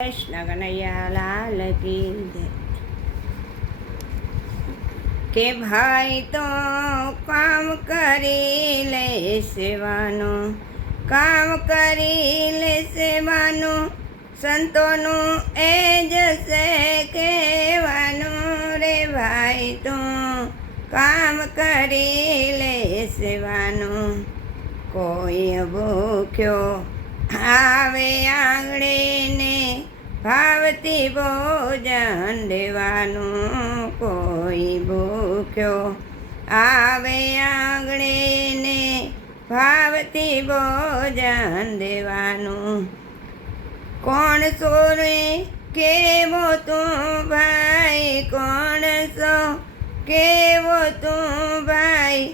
કૃષ્ણ કનૈયા લાલ કી જય। કે ભાઈ તો કામ કરી લે સેવાનું, કામ કરી લે સેવાનું, સંતોનું એ જ છે કહેવાનું રે ભાઈ તો કામ કરી લે સેવાનું। કોઈ ભૂખ્યો આવે આંગણે ને ભાવથી ભોજન દેવાનું, કોઈ ભૂખ્યો આવે આંગણે ને ભાવથી ભોજન દેવાનું। કોણ સોરે કેવો તું ભાઈ, કોણ સો કેવો તું ભાઈ,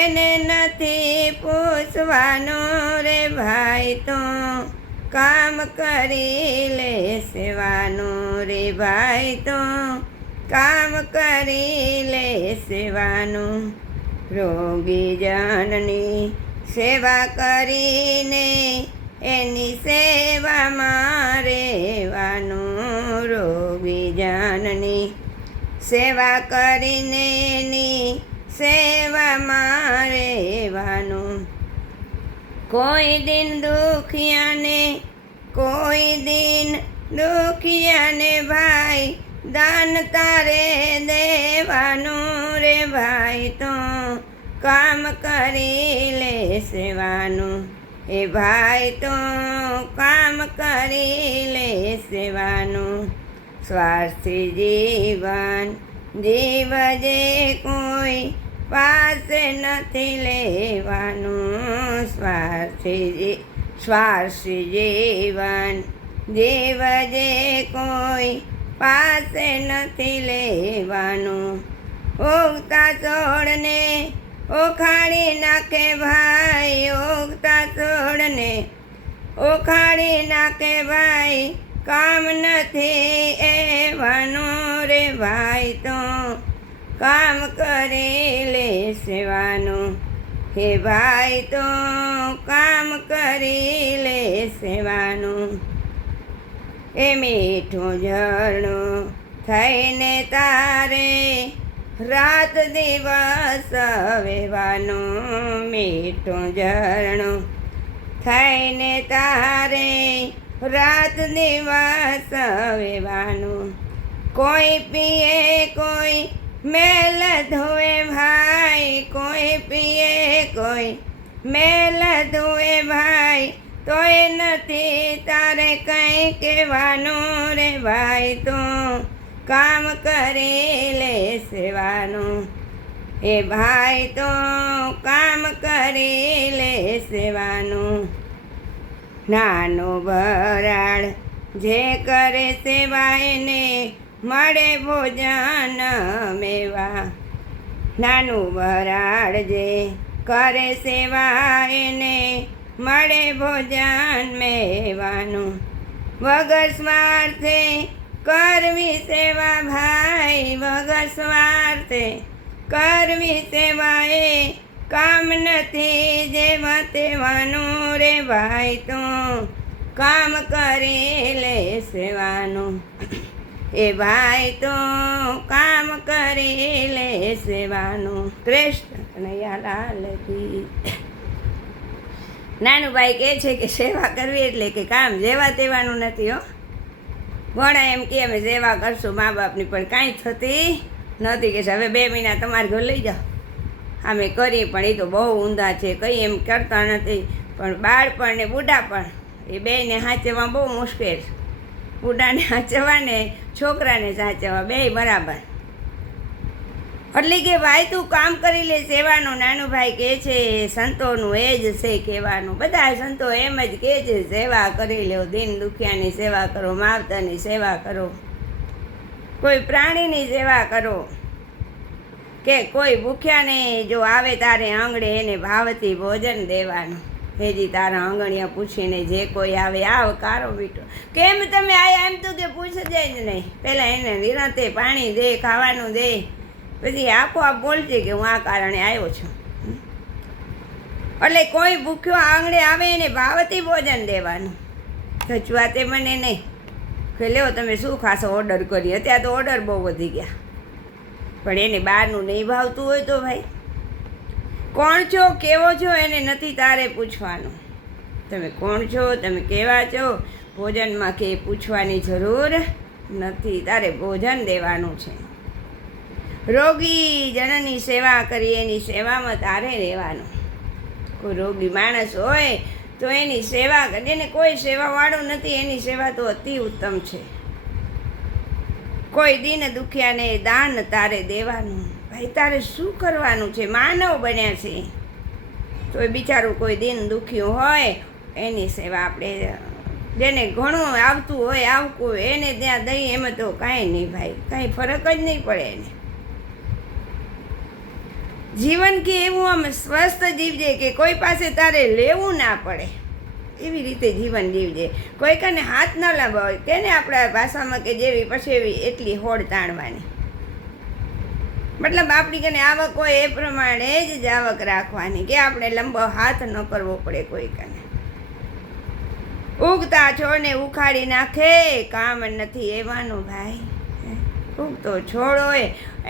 એને નથી પૂછવાનું રે ભાઈ તો કામ કરી લે સેવાનું રે ભાઈ તો કામ કરી લે સેવાનું। રોગી જનની સેવા કરીને એની સેવામાં રહેવાનું, રોગી જનની સેવા કરીને એની સેવામાં રહેવાનું। કોઈ દિન દુખિયાને, કોઈ દિન દુખિયાને ભાઈ દાન તારે દેવાનું રે ભાઈ તો કામ કરી લે સેવાનું, એ ભાઈ તો કામ કરી લે સેવાનું। સ્વાર્થી જીવન જીવજે કોઈ પાસે નથી લેવાનું, સ્વાર્થી જીવન જીવજે કોઈ પાસે નથી લેવાનું। ઉગતા છોડને ઉખાડી નાખે ભાઈ, ઉગતા છોડને ઉખાડી નાખે ભાઈ, કામ નથી એવાનું રે ભાઈ તો કામ કરી લે સેવાનું, હે ભાઈ તો કામ કરી લે સેવાનું। એ મીઠું ઝરણું થઈને તારે રાત દિવસ વેવાનું, મીઠું ઝરણું થઈને તારે રાત દિવસ વેવાનું। કોઈ પીએ કોઈ મેલ ધોવે ભાઈ, કોઈ પીએ કોઈ મેલ ધોવે ભાઈ, તોય નથી તારે કંઈ કહેવાનું રે ભાઈ તો કામ કરી લે સેવાનું, એ ભાઈ તો કામ કરી લે સેવાનું। નાનું વરાળ જે કરે સેવા એને મળે ભોજન મેવા, નાનું વરાળ જે કરે સેવા એને મળે ભોજન મેવાનું। વગર સ્વાર્થે કરવી સેવા ભાઈ, વગર સ્વાર્થે કરવી સેવા એ કામ નથી જેવા તેવાનું રે ભાઈ તો કામ કરી લે સેવાનું, એ ભાઈ તો કામ કરી લે સેવાનું। કૃષ્ણ કનૈયા લાલ કી। નાનું ભાઈ કહે છે કે સેવા કરવી એટલે કે કામ જેવા તેવાનું નથી હો। ઘણા એમ કે અમે સેવા કરશું મા બાપની, પણ કાંઈ થતી નથી કે હવે 2 મહિના તમારે ઘર લઈ જાઓ, અમે કરી પણ એ તો બહુ ઊંધા છે, કંઈ એમ કરતા નથી। પણ બાળપણ ને બુઢાપણ એ બેયને સાચવવા બહુ મુશ્કેલ છે, બુઢાને સાચવવા ને છોકરાને સાચવવા બેય બરાબર। એટલે કે ભાઈ તું કામ કરી લે સેવાનું, નાનું ભાઈ કહે છે સંતોનું એ જ છે કહેવાનું। બધા સંતો એમ જ કહે છે સેવા કરી લો, દિન દુખિયાની સેવા કરો, માવતરની સેવા કરો, કોઈ પ્રાણીની સેવા કરો, કે કોઈ ભૂખ્યાને જો આવે તારે આંગણે એને ભાવથી ભોજન દેવાનું। હેજી તારા આંગણિયા પૂછીને જે કોઈ આવે આવ કારો મીઠો, કેમ તમે આયા એમ તો કે પૂછજે જ નહીં, પહેલાં એને નિરાંતે પાણી દે, ખાવાનું દે, પછી આપોઆપ બોલજે કે હું આ કારણે આવ્યો છું। એટલે કોઈ ભૂખ્યો આંગણે આવે એને ભાવથી ભોજન દેવાનું, સચવાતે મને નહીં, કે લ્યો તમે શું ખાશો ઓર્ડર કરી. અત્યારે તો ઓર્ડર બહુ વધી ગયા, પણ એને બહારનું નહીં ભાવતું હોય તો ભાઈ કોણ છો કેવો છો એને નથી તારે પૂછવાનું. તમે કોણ છો, તમે કેવા છો, ભોજનમાં કે પૂછવાની જરૂર નથી, તારે ભોજન દેવાનું છે. રોગી જણની સેવા કરી એની સેવામાં તારે રહેવાનું. કોઈ રોગી માણસ હોય તો એની સેવા કરી, એને કોઈ સેવાવાળું નથી, એની સેવા તો અતિ ઉત્તમ છે. કોઈ દિન દુખિયાને દાન તારે દેવાનું. ભાઈ તારે શું કરવાનું છે? માનવ બન્યા છે તો એ બિચારું કોઈ દિન દુખ્યું હોય એની સેવા આપણે, જેને ઘણું આવતું હોય આવતું હોય એને ત્યાં દઈએ, એમાં તો કાંઈ નહીં ભાઈ, કાંઈ ફરક જ નહીં પડે એને. જીવન કે એવું આમ સ્વસ્થ જીવજે કે કોઈ પાસે તારે લેવું ના પડે, એવી રીતે જીવન જીવજે. કોઈ કને હાથ ન લંબાવે, તેને આપણા ભાષામાં કે જેવી પછેવી એટલી હોડ તાણવાની. મતલબ આપણી કને આવક હોય એ પ્રમાણે જ આવક રાખવાની, કે આપણે લંબો હાથ ન કરવો પડે કોઈ કને. ઉગતા છોડને ઉખાડી નાખે કામ નથી એવાનું ભાઈ. ઉગતો છોડ હોય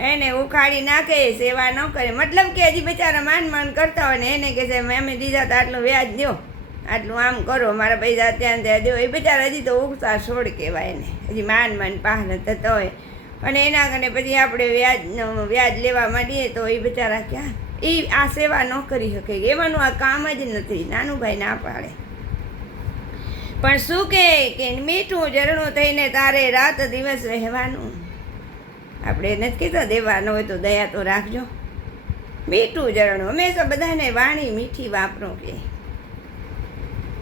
એને ઉખાડી નાખે, સેવા ન કરે. મતલબ કે હજી બિચારા માન કરતા હોય ને એને કહે છે અમે દીધા તો આટલું વ્યાજ દો, આટલું આમ કરો, મારા પૈસા ત્યાં ત્યાં દો. એ બિચારા હજી તો ઉગતા છોડ કહેવાય એને, હજી માન પાહન થતા હોય. અને એના કને પછી આપણે વ્યાજ લેવા માંડીએ તો એ બિચારા ક્યાં, એ આ સેવા ન કરી શકે, એવાનું આ કામ જ નથી. નાનું ભાઈ ના પાડે. પણ શું કે મીઠું ઝરણું થઈને તારે રાત દિવસ રહેવાનું. આપણે નથી કહેતા દેવાનું હોય તો દયા તો રાખજો. મીઠું ઝરણું હંમેશા બધાને વાણી મીઠી વાપરો. કે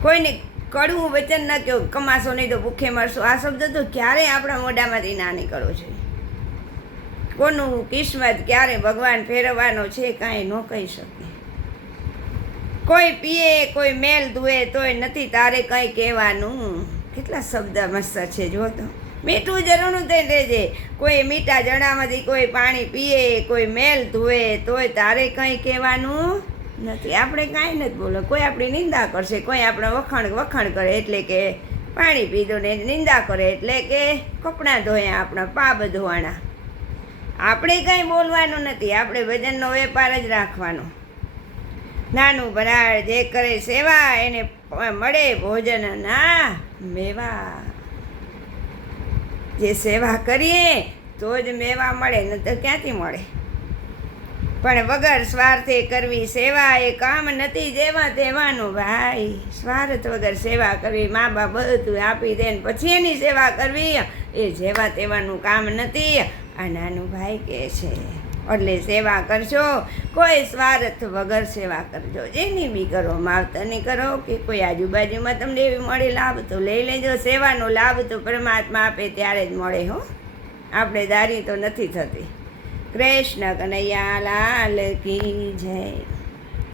કોઈને કડવું વચન ન કહો, કમાશો નહીં તો ભૂખે મરશો. આ શબ્દ તો ક્યારેય આપણા મોઢામાંથી ના નીકળવો જોઈએ. કોનું કિસ્મત ક્યારે ભગવાન ફેરવવાનો છે કાંઈ ન કહી શકે. કોઈ પીએ કોઈ મેલ ધુએ તોય નથી તારે કંઈ કહેવાનું. કેટલા શબ્દ મસ્ત છે જો તો. મીઠું ઝરણું થઈ રહેજે. કોઈ મીઠા જણામાંથી કોઈ પાણી પીએ કોઈ મેલ ધુએ તોય તારે કંઈ કહેવાનું નથી. આપણે કાંઈ નથી બોલો. કોઈ આપણી નિંદા કરશે, કોઈ આપણે વખાણ કરે એટલે કે પાણી પીધું ને નિંદા કરે એટલે કે કપડાં ધોયા, આપણા પાપ ધોવાના. આપણે કાંઈ બોલવાનું નથી, આપણે ભજનનો વેપાર જ રાખવાનો. નાનું ભરાડ જે કરે સેવા એને મળે ભોજન ના મેવા. જે સેવા કરીએ તો જ મેવા મળે, ન તો ક્યાંથી મળે. પણ વગર સ્વાર્થે કરવી સેવા એ કામ નથી જેવા તેવાનું ભાઈ. સ્વાર્થ વગર સેવા કરવી, મા બાપ બધું આપી દે ને પછી એની સેવા કરવી એ જેવા તેવાનું કામ નથી. આ નાનું ભાઈ કહે છે. એટલે સેવા કરશો કોઈ સ્વાર્થ વગર સેવા કરજો. જેની બી કરો, માવતરની કરો કે કોઈ આજુબાજુમાં તમને એવી મળે લાભ તો લઈ લેજો. સેવાનો લાભ તો પરમાત્મા આપે ત્યારે જ મળે હો, આપણે દારી તો નથી થતી. કૃષ્ણ કનૈયા લાલ કી જય.